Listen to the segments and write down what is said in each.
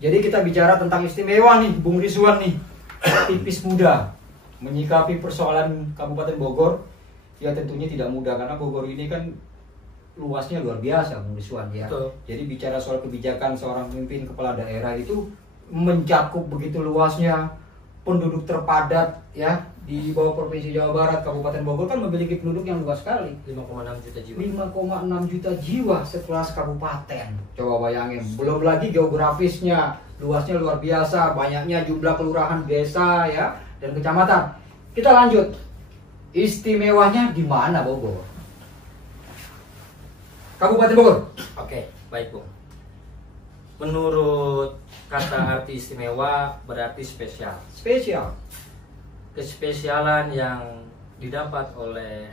Jadi kita bicara tentang istimewa nih, Bung Rizwan nih, aktivis muda menyikapi persoalan Kabupaten Bogor. Ya tentunya tidak mudah karena Bogor ini kan luasnya luar biasa, Bung Rizwan ya. Betul. Jadi bicara soal kebijakan seorang pemimpin kepala daerah itu mencakup begitu luasnya, penduduk terpadat ya di bawah Provinsi Jawa Barat. Kabupaten Bogor kan memiliki penduduk yang luas sekali, 5,6 juta jiwa. 5,6 juta jiwa sekelas kabupaten. Coba bayangin, belum lagi geografisnya, luasnya luar biasa, banyaknya jumlah kelurahan, desa ya dan kecamatan. Kita lanjut. Istimewanya di mana Bogor? Kabupaten Bogor. Oke, baik Bung. Menurut kata arti istimewa berarti spesial. Spesial. Kespesialan yang didapat oleh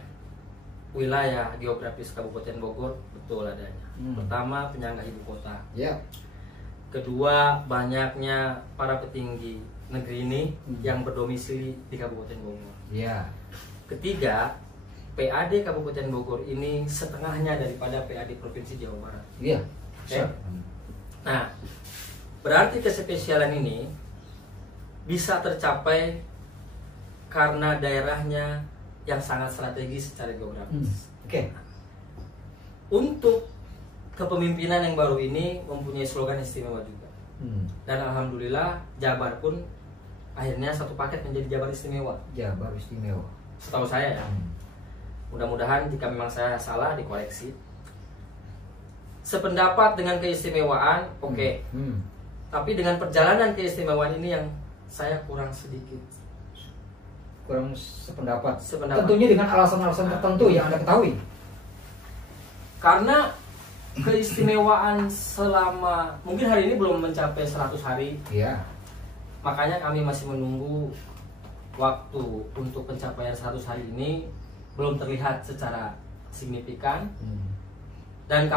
wilayah geografis Kabupaten Bogor betul adanya. Pertama, penyangga ibu kota. Ya. Kedua, banyaknya para petinggi negeri ini yang berdomisili di Kabupaten Bogor. Ya. Ketiga, PAD Kabupaten Bogor ini setengahnya daripada PAD Provinsi Jawa Barat. Iya. Oke? Nah, berarti kespesialan ini bisa tercapai karena daerahnya yang sangat strategis secara geografis. Oke. Untuk kepemimpinan yang baru ini mempunyai slogan istimewa juga. Dan alhamdulillah Jabar pun akhirnya satu paket menjadi Jabar Istimewa. Jabar Istimewa. Setahu saya ya. Mudah-mudahan jika memang saya salah dikoreksi. Sependapat dengan keistimewaan, oke. Tapi dengan perjalanan keistimewaan ini yang saya kurang sedikit. Kurang sependapat. Sependapat. Tentunya dengan alasan-alasan tertentu yang Anda ketahui. Karena keistimewaan selama mungkin hari ini belum mencapai 100 hari. Iya. Makanya kami masih menunggu waktu untuk pencapaian 100 hari ini belum terlihat secara signifikan. Dan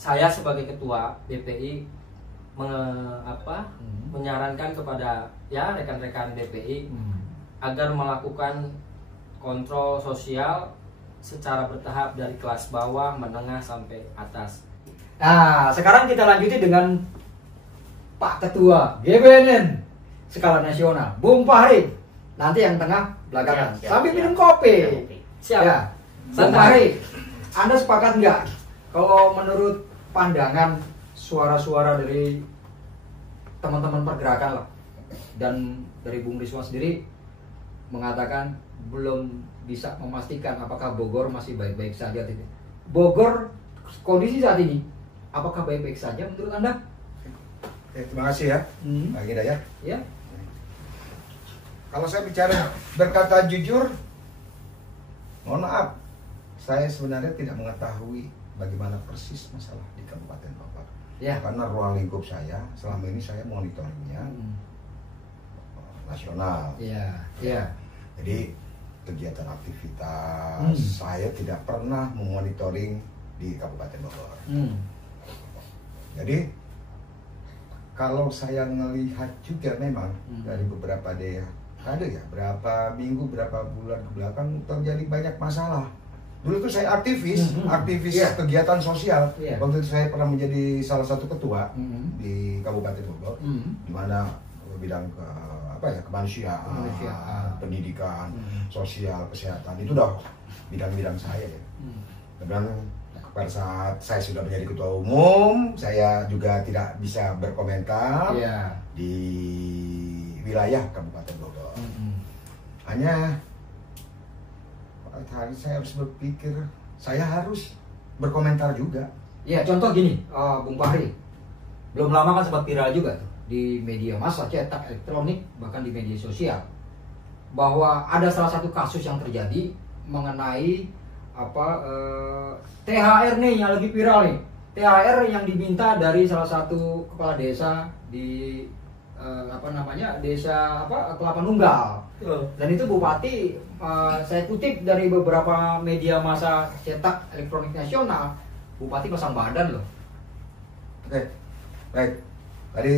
saya sebagai ketua BPI menyarankan kepada ya rekan-rekan BPI agar melakukan kontrol sosial secara bertahap dari kelas bawah, menengah sampai atas. Nah, sekarang kita lanjuti dengan Pak Ketua GBNN skala nasional, Bung Fahri. Nanti yang tengah belakangan. Siap, Sambil siap. minum kopi. Siap. Ya. Bung Fahri, Anda sepakat nggak kalau menurut pandangan suara-suara dari teman-teman pergerakan lah dan dari Bung Rizwan sendiri mengatakan belum bisa memastikan apakah Bogor masih baik-baik saja tidak. Bogor kondisi saat ini apakah baik-baik saja menurut Anda? Terima kasih ya, Pak Hidayat. Ya. Kalau saya bicara berkata jujur, mohon maaf, saya sebenarnya tidak mengetahui bagaimana persis masalah di Kabupaten Bogor. Ya. Karena ruang lingkup saya selama ini saya monitoringnya nasional. Iya. Iya. Jadi kegiatan aktivitas saya tidak pernah memonitoring di Kabupaten Bogor. Jadi kalau saya melihat juga memang dari beberapa daerah ada ya berapa minggu berapa bulan ke belakang terjadi banyak masalah. Dulu tuh saya aktivis kegiatan sosial. Waktu itu saya pernah menjadi salah satu ketua di Kabupaten Bogor, di mana bidang kemanusiaan, pendidikan, sosial, kesehatan itu udah bidang-bidang saya ya. Dan pada saat saya sudah menjadi ketua umum, saya juga tidak bisa berkomentar di wilayah Kabupaten Bogor. Hanya hari saya harus berpikir, saya harus berkomentar juga. Ya, contoh gini, Bung Fahri, belum lama kan sempat viral juga tuh di media massa, cetak, elektronik, bahkan di media sosial, bahwa ada salah satu kasus yang terjadi mengenai THR nih yang lagi viral nih, THR yang diminta dari salah satu kepala desa di desa Kelapa Nunggal. Dan itu Bupati, saya kutip dari beberapa media massa cetak elektronik nasional, Bupati pasang badan loh. Oke, baik. Tadi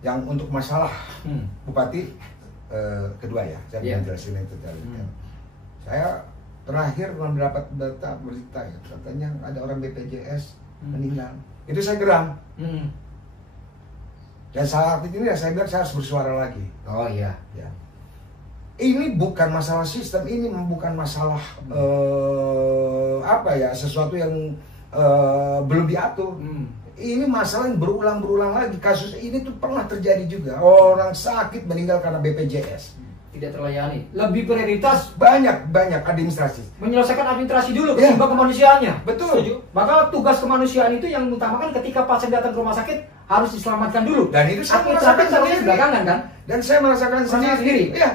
yang untuk masalah Bupati kedua ya, saya menjelaskan itu tadi. Saya terakhir mendapat berita ya, katanya ada orang BPJS meninggal. Itu saya geram. Dan saat ini ya saya bilang saya harus bersuara lagi. Oh iya. Ya. Ini bukan masalah sistem, ini bukan masalah apa ya, sesuatu yang belum diatur. Ini masalah yang berulang-berulang lagi. Kasus ini tuh pernah terjadi juga. Orang sakit meninggal karena BPJS. Tidak terlayani. Lebih prioritas Banyak administrasi. menyelesaikan administrasi dulu Ya. ketimbang kemanusiaannya. Betul. Setuju? Maka tugas kemanusiaan itu yang utamakan ketika pasien datang ke rumah sakit harus diselamatkan dulu. Dan itu saya administrasi merasakan sampai sendiri. belakangan kan? Dan saya merasakan Merasakan sendiri. Ya.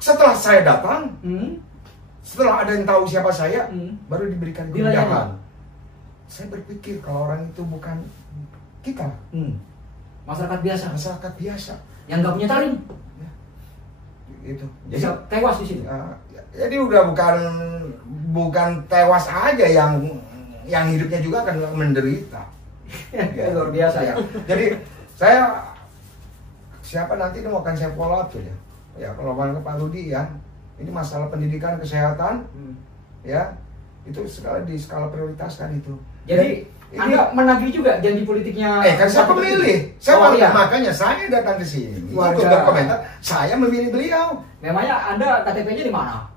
Setelah saya datang, Hmm. setelah ada yang tahu siapa saya, baru diberikan Dilayani. kemudahan. Saya berpikir kalau orang itu bukan kita, Masyarakat biasa masyarakat biasa. yang nggak punya taring Itu. bisa tewas di situ. Jadi udah bukan tewas aja, yang hidupnya juga akan menderita. Luar biasa ya. Jadi saya siapa nanti ini akan saya follow up tuh ya. Ya kalau Pak Rudi ya, ini masalah pendidikan kesehatan, ya itu di skala prioritaskan itu. Jadi ini, Anda menagih juga janji politiknya. kan saya pemilih, iya. makanya saya datang ke sini Warga. untuk berkomentar. Saya memilih beliau. Memangnya Anda KTP-nya di mana?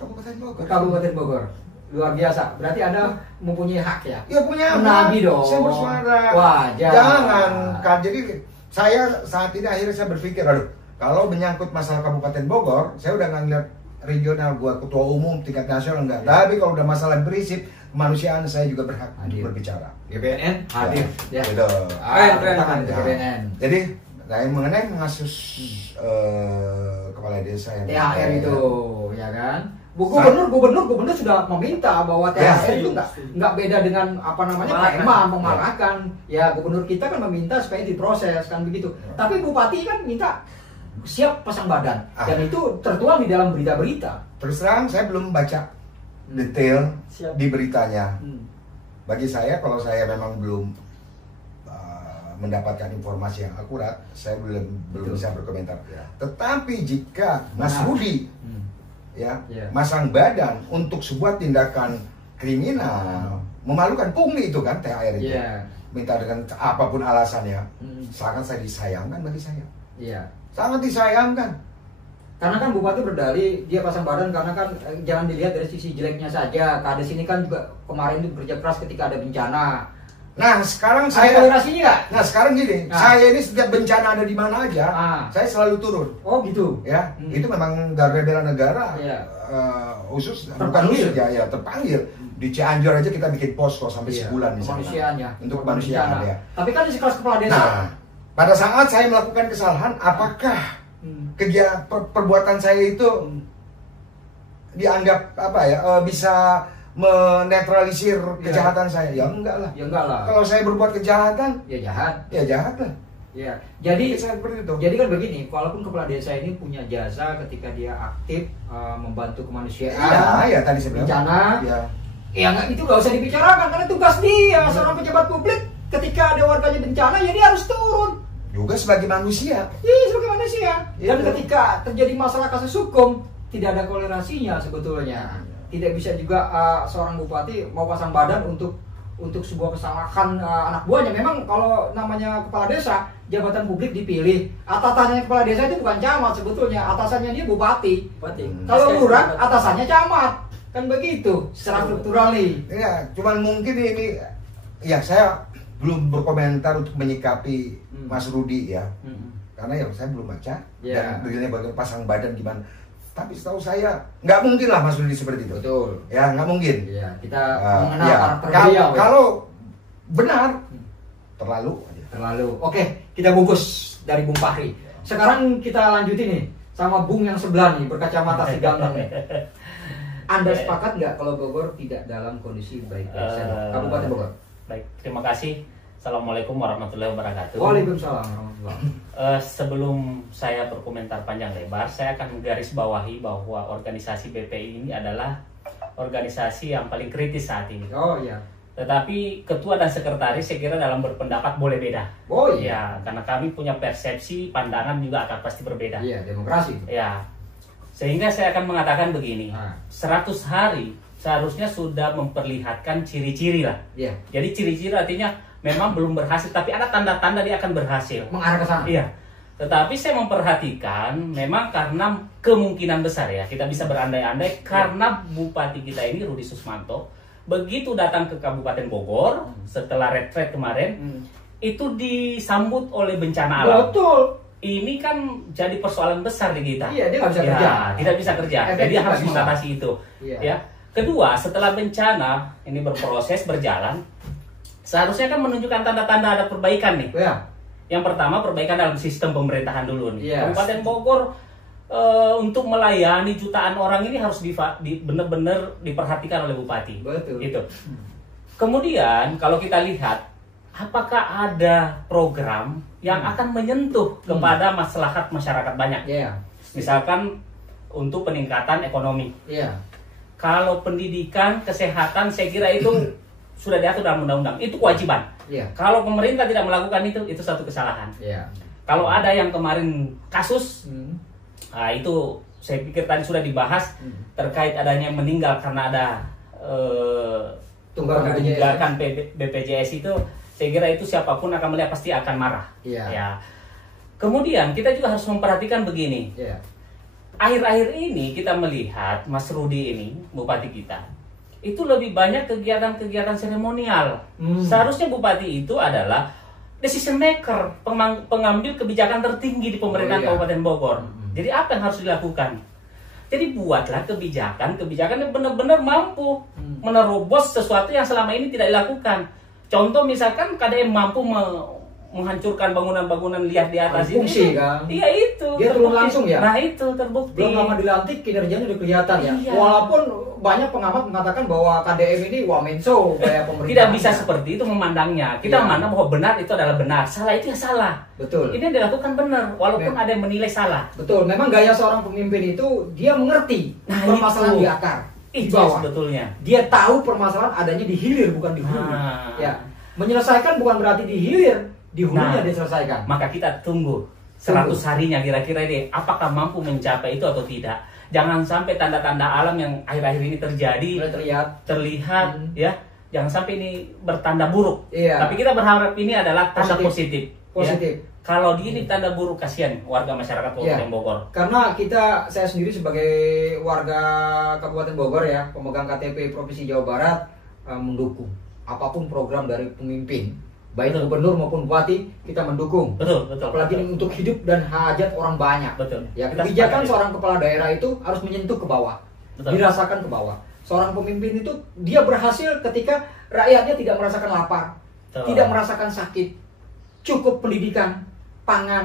Kabupaten Bogor. Kabupaten Bogor. Luar biasa. Berarti Anda mempunyai hak ya? Ya punya Menagih dong. Saya bersuara. Wajar. Jangan. Jadi saya saat ini akhirnya saya berpikir, aduh, kalau menyangkut masalah Kabupaten Bogor, saya udah nggak ngeliat regional, gua ketua umum tingkat nasional enggak. Tapi kalau udah masalah prinsip kemanusiaan, saya juga berhak Hadir. berbicara. GBNN hadir. Ya. Gitu. Tangan Ya. GBNN. Jadi, yang mengenai kasus kepala desa yang THR itu, ya kan? Gubernur sudah meminta bahwa THR itu nggak beda dengan apa namanya memarahkan. Ya gubernur kita kan meminta supaya diproses kan begitu. Tapi bupati kan minta siap pasang badan dan itu tertuang di dalam berita-berita. Terus terang saya belum baca detail di beritanya. Bagi saya kalau saya memang belum mendapatkan informasi yang akurat, saya belum bisa berkomentar. Tetapi jika Mas Rudi masang badan untuk sebuah tindakan kriminal, memalukan, pungli itu kan THR itu, minta dengan apapun alasannya, sangat saya disayangkan bagi saya. Sangat disayangkan. Karena kan bupati berdalih dia pasang badan karena kan jangan dilihat dari sisi jeleknya saja. Kades ini kan juga kemarin itu bekerja keras ketika ada bencana. Nah sekarang toleransinya nggak? Nah sekarang gini, saya ini setiap bencana ada di mana aja, saya selalu turun. Oh gitu. Ya, itu memang Garda Bela Negara khusus, bukan khusus ya, terpanggil. Di Cianjur aja kita bikin posko sampai sebulan di sana. Kemanusiaan ya. Untuk kemanusiaan ya. Tapi kan di sekelas kepala desa. Nah, pada saat saya melakukan kesalahan, apakah perbuatan saya itu dianggap apa ya bisa menetralisir kejahatan saya? Ya enggak lah. Ya enggak lah. Kalau saya berbuat kejahatan, ya jahat. Ya jahat lah. Ya. Jadi seperti itu. Jadi kan begini, walaupun kepala desa ini punya jasa ketika dia aktif membantu kemanusiaan. Ya tadi saya bilang. Bencana. Ya. Ya enggak, itu nggak usah dibicarakan karena tugas dia seorang pejabat publik. Ketika ada warganya bencana, ya dia harus turun. Juga sebagai manusia. Iya, sebagai manusia. Dan ketika terjadi masalah kasus hukum, tidak ada kolerasinya sebetulnya. Tidak bisa juga seorang bupati mau pasang badan untuk sebuah kesalahan anak buahnya. Memang kalau namanya kepala desa, jabatan publik dipilih. Atasannya kepala desa itu bukan camat sebetulnya, atasannya dia bupati. Kalau lurah, atasannya camat. Kan begitu, secara struktural nih. Ya, cuman mungkin ini ya saya belum berkomentar untuk menyikapi Mas Rudi ya. Karena ya saya belum baca dan dirinya bagaimana pasang badan gimana. Tapi setahu saya nggak mungkin lah Mas Rudi seperti itu. Betul. Ya nggak mungkin. Ya, kita mengenal karakter beliau. Kalau benar terlalu. Oke, kita bungkus dari Bung Fahri. Sekarang kita lanjutin nih sama Bung yang sebelah nih berkacamata si ganteng nih. Anda sepakat nggak kalau Bogor tidak dalam kondisi baik? Kabupaten Bogor. Baik, terima kasih. Assalamualaikum warahmatullahi wabarakatuh. Waalaikumsalam warahmatullahi. Sebelum saya berkomentar panjang lebar, saya akan menggarisbawahi bahwa organisasi BPI ini adalah organisasi yang paling kritis saat ini. Oh iya. Tetapi ketua dan sekretaris saya kira dalam berpendapat boleh beda. Oh iya. Ya, karena kami punya persepsi, pandangan juga akan pasti berbeda. Iya, demokrasi. Ya. Sehingga saya akan mengatakan begini. 100 hari seharusnya sudah memperlihatkan ciri-ciri lah. Iya. Jadi ciri-ciri artinya memang belum berhasil, tapi ada tanda-tanda dia akan berhasil. Mengarah ke sana. Iya. Tetapi saya memperhatikan memang karena kemungkinan besar ya, kita bisa berandai-andai karena Bupati kita ini Rudi Susmanto begitu datang ke Kabupaten Bogor setelah retret kemarin itu disambut oleh bencana alam. Betul. Ini kan jadi persoalan besar di kita. Iya, dia nggak bisa Ya, kerja. tidak bisa kerja. Efektif Jadi dia harus nggak bisa. mengatasi itu. Iya. Ya. Kedua, setelah bencana ini berproses berjalan, seharusnya kan menunjukkan tanda-tanda ada perbaikan nih. Ya. Yang pertama perbaikan dalam sistem pemerintahan dulu nih. Yes. Kabupaten Bogor untuk melayani jutaan orang ini harus benar-benar diperhatikan oleh bupati. Betul. Itu. Kemudian kalau kita lihat apakah ada program yang akan menyentuh kepada masyarakat banyak. Iya. Misalkan untuk peningkatan ekonomi. Iya. Kalau pendidikan, kesehatan saya kira itu sudah diatur dalam undang-undang. Itu kewajiban. Iya. Kalau pemerintah tidak melakukan itu satu kesalahan. Iya. Kalau ada yang kemarin kasus, Hmm. nah itu saya pikir tadi sudah dibahas terkait adanya yang meninggal karena ada Tunggal BPJS. tunggakan BPJS itu, saya kira itu siapapun akan melihat pasti akan marah. Iya. Ya. Kemudian kita juga harus memperhatikan begini. Iya. Akhir-akhir ini kita melihat Mas Rudi ini, bupati kita, itu lebih banyak kegiatan-kegiatan seremonial. Seharusnya bupati itu adalah decision maker, pengambil kebijakan tertinggi di pemerintahan Kabupaten Bogor. Jadi apa yang harus dilakukan? Jadi buatlah kebijakan yang benar-benar mampu menerobos sesuatu yang selama ini tidak dilakukan. Contoh misalkan KDM mampu menghancurkan bangunan-bangunan liar di atas Fungsi, ini. kan? Iya itu. Dia turun langsung ya? Nah itu terbukti. Belum lama dilantik kinerjanya udah kelihatan ya. Iya. Walaupun banyak pengamat mengatakan bahwa KDM ini wamenso kayak pemerintah. Tidak bisa seperti itu memandangnya. Kita Iya. memandang bahwa benar itu adalah benar, salah itu ya salah. Betul. Ini yang dilakukan benar, walaupun Mem- ada yang menilai salah. Betul. Memang gaya seorang pemimpin itu dia mengerti Nah, permasalahan itu. di akar, di Itu bawah. sebetulnya. Dia tahu permasalahan adanya di hilir bukan di hulu. Nah. Ya. Menyelesaikan bukan berarti di hilir, di hulunya Nah. diselesaikan. Maka kita tunggu 100 harinya kira-kira ini apakah mampu mencapai itu atau tidak. Jangan sampai tanda-tanda alam yang akhir-akhir ini terjadi Mulai terlihat. ya. Jangan sampai ini bertanda buruk. Iya. Tapi kita berharap ini adalah tanda Positif. positif. Positif. Ya. Kalau ini tanda buruk, kasihan warga masyarakat Kabupaten Iya. Bogor. Karena saya sendiri sebagai warga Kabupaten Bogor ya, pemegang KTP Provinsi Jawa Barat, mendukung apapun program dari pemimpin, baik Betul. gubernur maupun bupati, kita mendukung. Betul, betul. Apalagi betul. ini untuk hidup dan hajat orang banyak. Betul. Ya, Kita kebijakan sepakat. seorang kepala daerah itu harus menyentuh ke bawah, Betul. dirasakan ke bawah. Seorang pemimpin itu dia berhasil ketika rakyatnya tidak merasakan lapar, Betul. tidak merasakan sakit, cukup pendidikan, pangan,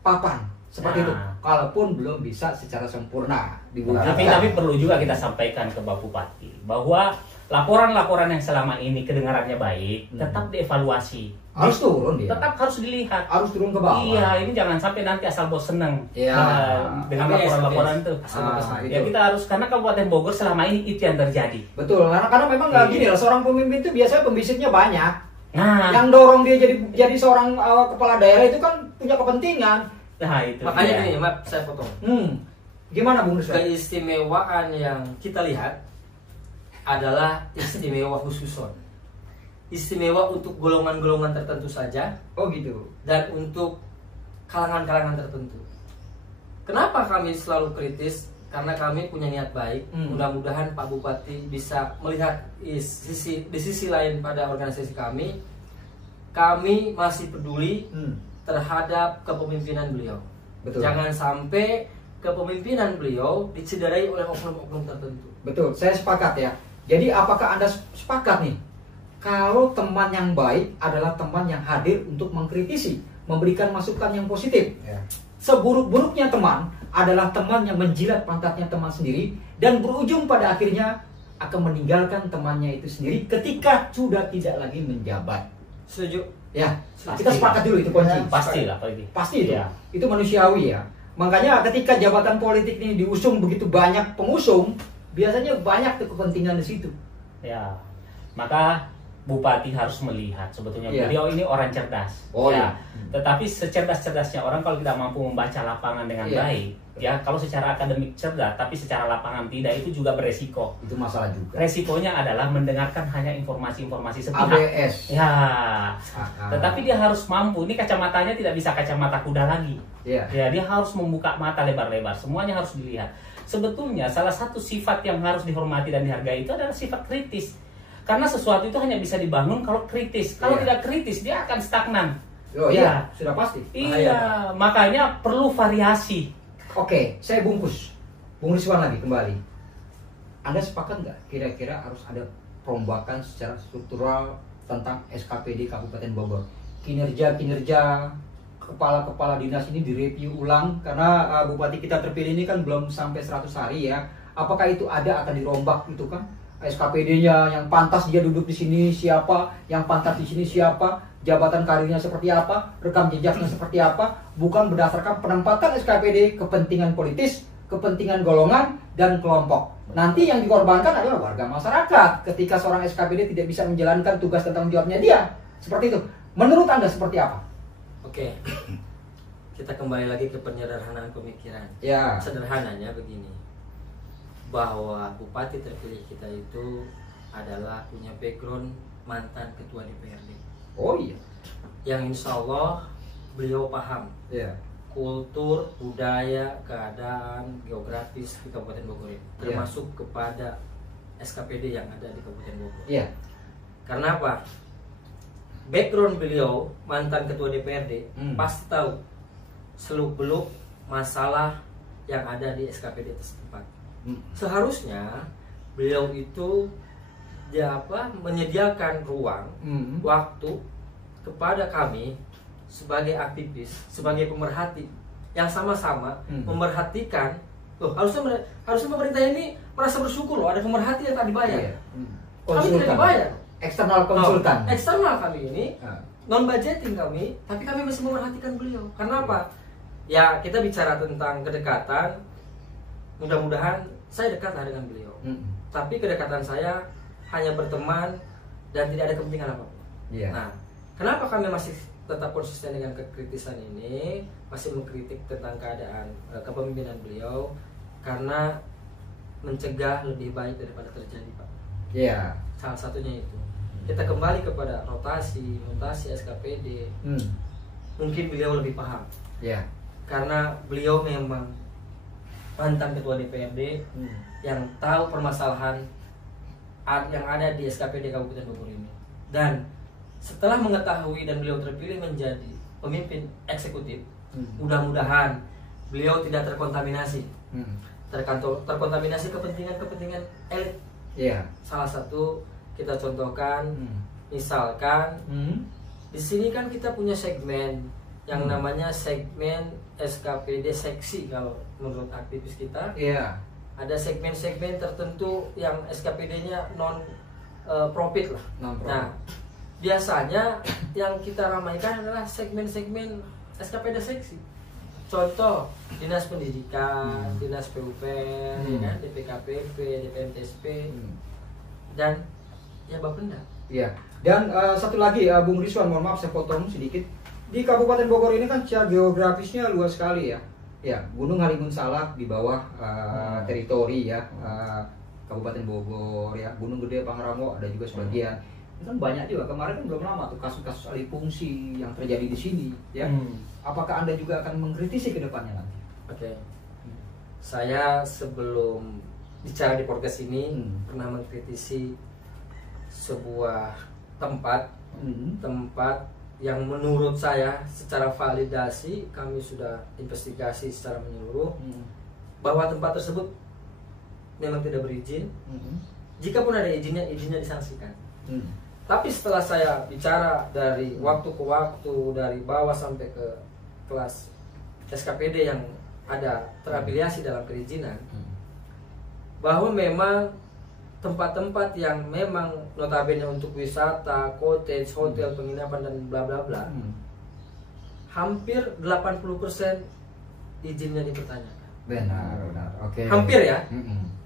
papan, seperti Nah. itu. Kalaupun belum bisa secara sempurna diwujudkan. Tapi perlu juga kita sampaikan ke Bapak Bupati bahwa laporan-laporan yang selama ini kedengarannya baik tetap dievaluasi. Harus turun dia. Tetap harus dilihat. Harus turun ke bawah. Iya, ini jangan sampai nanti asal bos seneng Iya. dengan Yes, laporan-laporan yes. itu. Itu. Ya kita harus, karena Kabupaten Bogor selama ini itu yang terjadi. Betul, karena memang nggak Iya. gini lah. Seorang pemimpin itu biasanya pembisitnya banyak. Nah, Yang dorong dia jadi seorang kepala daerah itu kan punya kepentingan. itu. Makanya dia. gini, maaf saya potong. Gimana Bung Rizwan? Keistimewaan yang kita lihat adalah istimewa khususon. Istimewa untuk golongan-golongan tertentu saja Oh gitu. dan untuk kalangan-kalangan tertentu. Kenapa kami selalu kritis? Karena kami punya niat baik. Mudah-mudahan Pak Bupati bisa melihat di sisi lain pada organisasi kami. Kami masih peduli terhadap kepemimpinan beliau. Betul. Jangan sampai kepemimpinan beliau dicederai oleh oknum-oknum tertentu. Betul, saya sepakat ya. Jadi apakah Anda sepakat nih? Kalau teman yang baik adalah teman yang hadir untuk mengkritisi, memberikan masukan yang positif. Ya. Seburuk-buruknya teman adalah teman yang menjilat pantatnya teman sendiri dan berujung pada akhirnya akan meninggalkan temannya itu sendiri ketika sudah tidak lagi menjabat. Setuju? Ya, Pasti. kita sepakat dulu itu kunci. Pastilah Pak Edi. Pasti itu. Ya. Itu manusiawi ya. Makanya ketika jabatan politik ini diusung begitu banyak pengusung, biasanya banyak tuh kepentingan di situ. Ya, maka Bupati harus melihat sebetulnya Iya. beliau ini orang cerdas. Oh, ya. iya. Tetapi secerdas-cerdasnya orang kalau kita mampu membaca lapangan dengan Iya. baik, ya kalau secara akademik cerdas tapi secara lapangan tidak, itu juga beresiko. Itu masalah juga. Resikonya adalah mendengarkan hanya informasi-informasi sepihak. ABS. Ya, tetapi dia harus mampu. Ini kacamatanya tidak bisa kacamata kuda lagi. Iya. Ya, dia harus membuka mata lebar-lebar. Semuanya harus dilihat. Sebetulnya salah satu sifat yang harus dihormati dan dihargai itu adalah sifat kritis. Karena sesuatu itu hanya bisa dibangun kalau kritis. Kalau Iya. tidak kritis, dia akan stagnan. Oh iya, sudah pasti. Bahaya, Iya, Pak. makanya perlu variasi. Oke, saya bungkus. Bung Rizwan lagi kembali. Anda sepakat nggak kira-kira harus ada perombakan secara struktural tentang SKPD Kabupaten Bogor? Kinerja kepala-kepala dinas ini direview ulang karena bupati kita terpilih ini kan belum sampai 100 hari ya. Apakah itu akan dirombak itu kan? SKPD-nya yang pantas dia duduk di sini siapa, yang pantas di sini siapa, jabatan karirnya seperti apa, rekam jejaknya seperti apa, bukan berdasarkan penempatan SKPD kepentingan politis, kepentingan golongan dan kelompok. Nanti yang dikorbankan adalah warga masyarakat ketika seorang SKPD tidak bisa menjalankan tugas dan tanggung jawabnya dia. Seperti itu. Menurut Anda seperti apa? Oke. Kita kembali lagi ke penyederhanaan pemikiran. Ya. Sederhananya begini, bahwa bupati terpilih kita itu adalah punya background mantan ketua DPRD. Oh iya. Yang insya Allah beliau paham Ya. kultur, budaya, keadaan, geografis di Kabupaten Bogor ini, termasuk kepada SKPD yang ada di Kabupaten Bogor. Iya. Karena apa? Background beliau mantan ketua DPRD pasti tahu seluk-beluk masalah yang ada di SKPD setempat. Seharusnya beliau itu menyediakan ruang, waktu kepada kami sebagai aktivis, sebagai pemerhati yang sama-sama memerhatikan. Loh, harusnya pemerintah ini merasa bersyukur loh ada pemerhati yang tak dibayar. Iya. Kami tidak dibayar. Eksternal konsultan. Eksternal kami ini non budgeting kami, tapi kami masih memerhatikan beliau. Karena apa? Ya kita bicara tentang kedekatan. Mudah-mudahan saya dekatlah dengan beliau. Tapi kedekatan saya hanya berteman dan tidak ada kepentingan apapun. Iya. Nah, kenapa kami masih tetap konsisten dengan kekritisan ini, masih mengkritik tentang keadaan kepemimpinan beliau? Karena mencegah lebih baik daripada terjadi, Pak. Iya. Salah satunya itu. Kita kembali kepada rotasi, mutasi SKPD. Mungkin beliau lebih paham. Iya. Karena beliau memang mantan ketua DPRD yang tahu permasalahan yang ada di SKPD Kabupaten Bogor ini. Dan setelah mengetahui dan beliau terpilih menjadi pemimpin eksekutif, mudah-mudahan beliau tidak terkontaminasi. Terkontaminasi kepentingan elit. Iya. Salah satu kita contohkan, misalkan di sini kan kita punya segmen yang namanya segmen SKPD seksi kalau menurut aktivis kita. Iya. Ada segmen-segmen tertentu yang SKPD-nya non profit lah. Non-profit. Nah, biasanya yang kita ramaikan adalah segmen-segmen SKPD seksi. Contoh dinas pendidikan, dinas PUPR, ya kan, DPKPP, DPMTSP, dan ya Bapenda. Iya. Dan satu lagi Bung Rizwan, mohon maaf saya potong sedikit. Di Kabupaten Bogor ini kan secara geografisnya luas sekali ya. Ya, Gunung Halimun Salak di bawah teritori ya Kabupaten Bogor ya. Gunung Gede Pangrango ada juga sebagian. Itu kan banyak juga. Kemarin kan belum lama tuh kasus-kasus alih fungsi yang terjadi di sini ya. Apakah Anda juga akan mengkritisi ke depannya nanti? Oke. Saya sebelum bicara di podcast ini pernah mengkritisi sebuah tempat yang menurut saya secara validasi kami sudah investigasi secara menyeluruh bahwa tempat tersebut memang tidak berizin. Jikapun ada izinnya disangsikan. Tapi setelah saya bicara dari waktu ke waktu, dari bawah sampai ke kelas SKPD yang ada terafiliasi dalam perizinan, bahwa memang tempat-tempat yang memang notabene untuk wisata, cottage, hotel, penginapan dan bla bla bla, hampir 80% izinnya dipertanyakan. Benar. Oke. Hampir ya.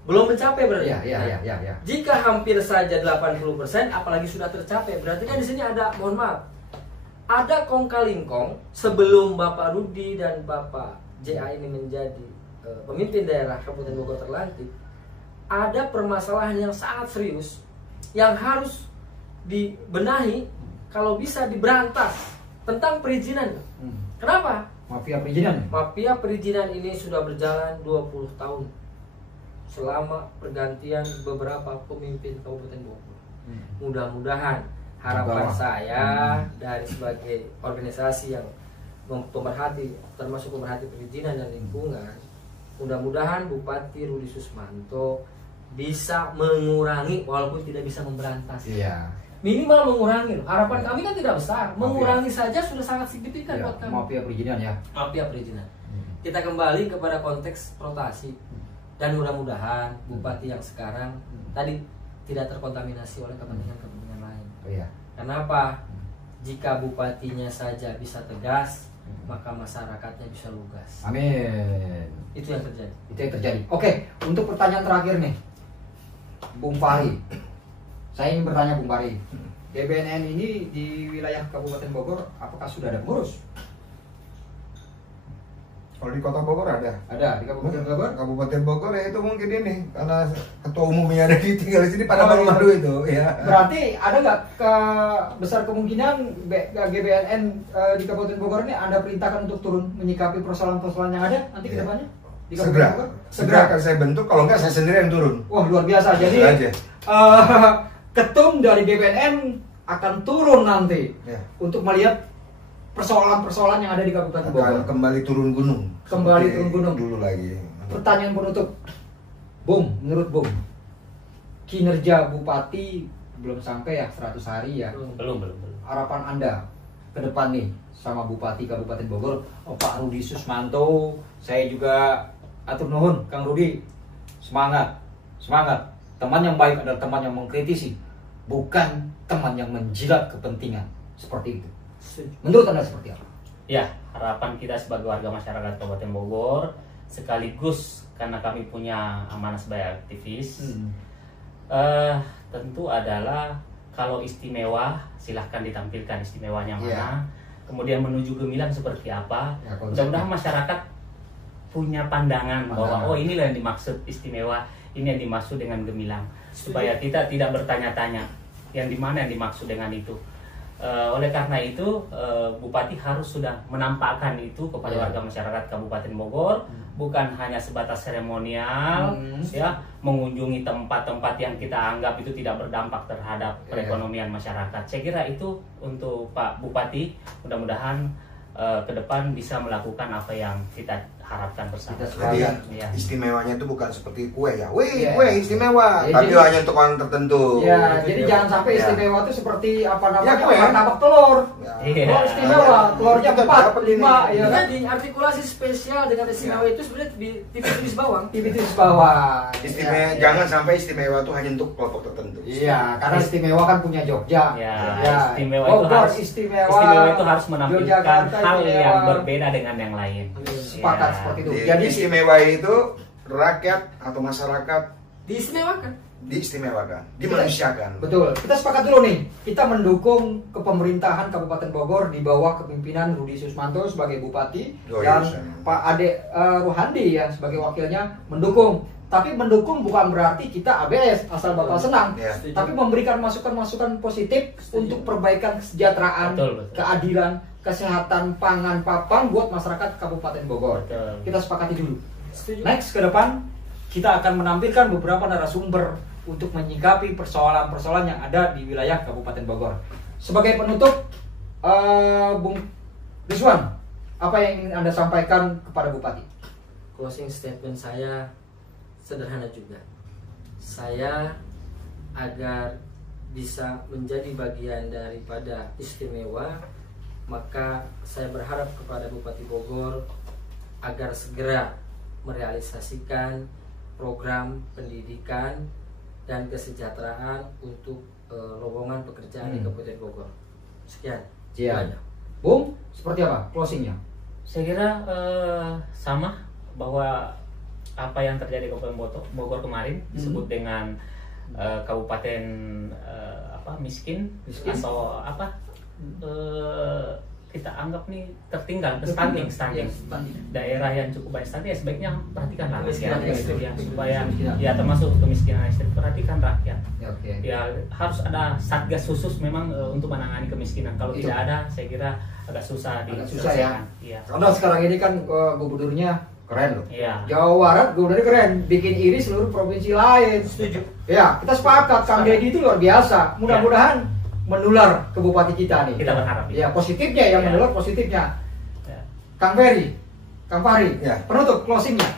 Belum mencapai berarti. Ya. Jika hampir saja 80%, apalagi sudah tercapai, berarti kan di sini ada, mohon maaf, ada kong kali kong sebelum Bapak Rudi dan Bapak JA ini menjadi pemimpin daerah Kabupaten Bogor terlantik, ada permasalahan yang sangat serius yang harus dibenahi, kalau bisa diberantas, tentang perizinan. Kenapa? Mafia perizinan. Mafia perizinan ini sudah berjalan 20 tahun selama pergantian beberapa pemimpin Kabupaten Bogor. Mudah-mudahan harapan saya dari sebagai organisasi yang pemerhati, termasuk pemerhati perizinan dan lingkungan, mudah-mudahan Bupati Rudi Susmanto bisa mengurangi, walaupun tidak bisa memberantas. Iya. Minimal mengurangi. Harapan kami kan tidak besar, mengurangi saja sudah sangat signifikan buat kami. Mafia perizinan ya. Mafia perizinan. Kita kembali kepada konteks rotasi, dan mudah-mudahan Bupati yang sekarang tadi tidak terkontaminasi oleh kepentingan-kepentingan lain. Iya. Kenapa? Jika bupatinya saja bisa tegas, maka masyarakatnya bisa lugas. Amin. Itu yang terjadi. Itu yang terjadi. Oke, untuk pertanyaan terakhir nih, Bung Fahri. Saya ingin bertanya Bung Fahri, GBNN ini di wilayah Kabupaten Bogor apakah sudah ada pengurus? Kalau di Kota Bogor ada. Ada di Kabupaten Bogor? Kabupaten Bogor ya itu mungkin ini karena ketua umumnya ada tinggal di sini pada malu-malu itu ya. Berarti ada nggak besar kemungkinan GBNN di Kabupaten Bogor ini Anda perintahkan untuk turun menyikapi persoalan-persoalan yang ada nanti ke depannya? Di Kabupaten Segera. Bogor? Segera akan saya bentuk, kalau enggak saya sendiri yang turun. Wah, luar biasa. Jadi Aja. ketum dari GBNN akan turun nanti Ya. untuk melihat persoalan-persoalan yang ada di Kabupaten Bogor. Akan kembali turun gunung. Kembali Seperti turun gunung. dulu lagi. Pertanyaan penutup, Bung, menurut Bung, kinerja Bupati belum sampai ya 100 hari ya. Belum. Harapan Anda ke depan nih sama Bupati Kabupaten Bogor, Pak Rudi Susmanto, saya juga atur nuhun, Kang Rudi, semangat. Teman yang baik adalah teman yang mengkritisi, bukan teman yang menjilat kepentingan. Seperti itu. Menurut Anda seperti apa? Ya, harapan kita sebagai warga masyarakat Kabupaten Bogor, sekaligus karena kami punya amanah sebagai aktivis, tentu adalah kalau istimewa silahkan ditampilkan istimewanya mana. Iya. Kemudian menuju gemilang seperti apa. Ya, konsepnya. Mudah-mudahan masyarakat punya pandangan bahwa oh inilah yang dimaksud istimewa, ini yang dimaksud dengan gemilang, supaya kita tidak bertanya-tanya yang dimana yang dimaksud dengan itu. Oleh karena itu Bupati harus sudah menampakkan itu kepada warga masyarakat Kabupaten Bogor, bukan hanya sebatas seremonial, ya, mengunjungi tempat-tempat yang kita anggap itu tidak berdampak terhadap perekonomian masyarakat. Saya kira itu untuk Pak Bupati, mudah-mudahan ke depan bisa melakukan apa yang kita harapkan bersama. Jadi Ya. istimewanya itu bukan seperti kue ya. Wih, Iya. kue istimewa, Ya, tapi jadi- hanya untuk orang tertentu. Ya, jadi jangan sampai Ya. istimewa itu seperti apa namanya? Ya, kue. Martabak telur. Ya. Iya. Telur istimewa, telurnya Kita 4, dapat 5, ini. ya kan? Jadi artikulasi spesial dengan istimewa itu sebenarnya tipis-tipis bawang. Tipis bawah. Istimewa, jangan sampai istimewa itu hanya untuk kelompok tertentu. Iya, karena istimewa kan punya Jogja. Ya, istimewa itu Bogor harus istimewa itu harus menampilkan Yogyakarta hal istimewa. yang berbeda dengan yang lain. Sepakat Ya. seperti itu. Jadi Jadi istimewa itu rakyat atau masyarakat Diistimewakan. diistimewakan, dimanusiakan. betul. Kita sepakat dulu nih. Kita mendukung kepemerintahan Kabupaten Bogor di bawah kepemimpinan Rudi Susmanto sebagai bupati Oh, dan iya. Pak Ade Ruhandi yang sebagai wakilnya mendukung. Tapi mendukung bukan berarti kita ABS asal bapak senang, Ya. tapi memberikan masukan-masukan positif untuk perbaikan kesejahteraan, Betul, betul. keadilan, kesehatan pangan papan buat masyarakat Kabupaten Bogor. Betul. Kita sepakati dulu. Setuju. Next ke depan kita akan menampilkan beberapa narasumber untuk menyikapi persoalan-persoalan yang ada di wilayah Kabupaten Bogor. Sebagai penutup, Bung Rizwan, apa yang ingin Anda sampaikan kepada Bupati? Closing statement saya sederhana juga. Saya agar bisa menjadi bagian daripada istimewa, maka saya berharap kepada Bupati Bogor agar segera merealisasikan program pendidikan dan kesejahteraan untuk lowongan pekerjaan di Kabupaten Bogor. Sekian. Siap. Bung, seperti apa closingnya? Saya kira sama bahwa apa yang terjadi di Kabupaten Bogor kemarin disebut dengan kabupaten miskin Miskin. atau apa kita anggap nih tertinggal, stunting. Ya, stunting. Daerah yang cukup banyak stunting ya sebaiknya perhatikanlah Kemiskinan rakyat ekstrim. ya, supaya Kemiskinan. ya termasuk kemiskinan ekstrim, perhatikan rakyat. Ya, oke. Ya harus ada satgas khusus memang untuk menangani kemiskinan. Kalau Itu. tidak ada, saya kira agak susah Agak susah ya. Iya. Karena sekarang ini kan gubernurnya keren loh. Iya. Jawa Barat gubernurnya keren, bikin iri seluruh provinsi lain. Setuju. Ya, kita sepakat. Kang Deddy itu luar biasa. Mudah-mudahan menular ke bupati kita nih. Kita berharap. Ya, positifnya yang Ya. menular positifnya. Ya. Kang Ferry, Kang Fahri, Ya. penutup closingnya.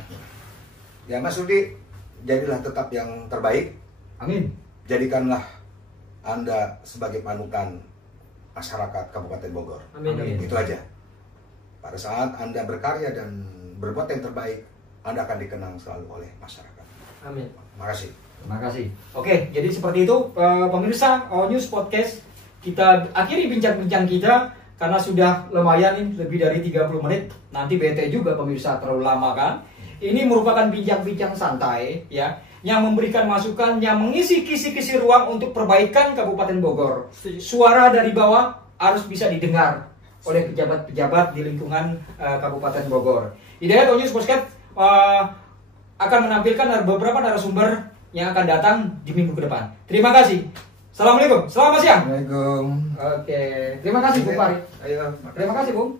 Ya Mas Rudi, jadilah tetap yang terbaik. Amin. Jadikanlah Anda sebagai panutan masyarakat Kabupaten Bogor. Amin. Itu aja. Pada saat Anda berkarya dan berbuat yang terbaik, Anda akan dikenang selalu oleh masyarakat. Amin. Terima kasih. Terima kasih. Oke, jadi seperti itu pemirsa All News Podcast, kita akhiri bincang-bincang kita karena sudah lumayan nih, lebih dari 30 menit. Nanti bete juga pemirsa terlalu lama kan. Ini merupakan bincang-bincang santai ya, yang memberikan masukan, yang mengisi kisi-kisi ruang untuk perbaikan Kabupaten Bogor. Suara dari bawah harus bisa didengar oleh pejabat-pejabat di lingkungan Kabupaten Bogor. Hidayat All News Podcast akan menampilkan beberapa narasumber yang akan datang di minggu ke depan. Terima kasih. Assalamualaikum. Selamat siang. Assalamualaikum. Oke. Terima kasih Bung Fahri. Ayo. Terima kasih Bung.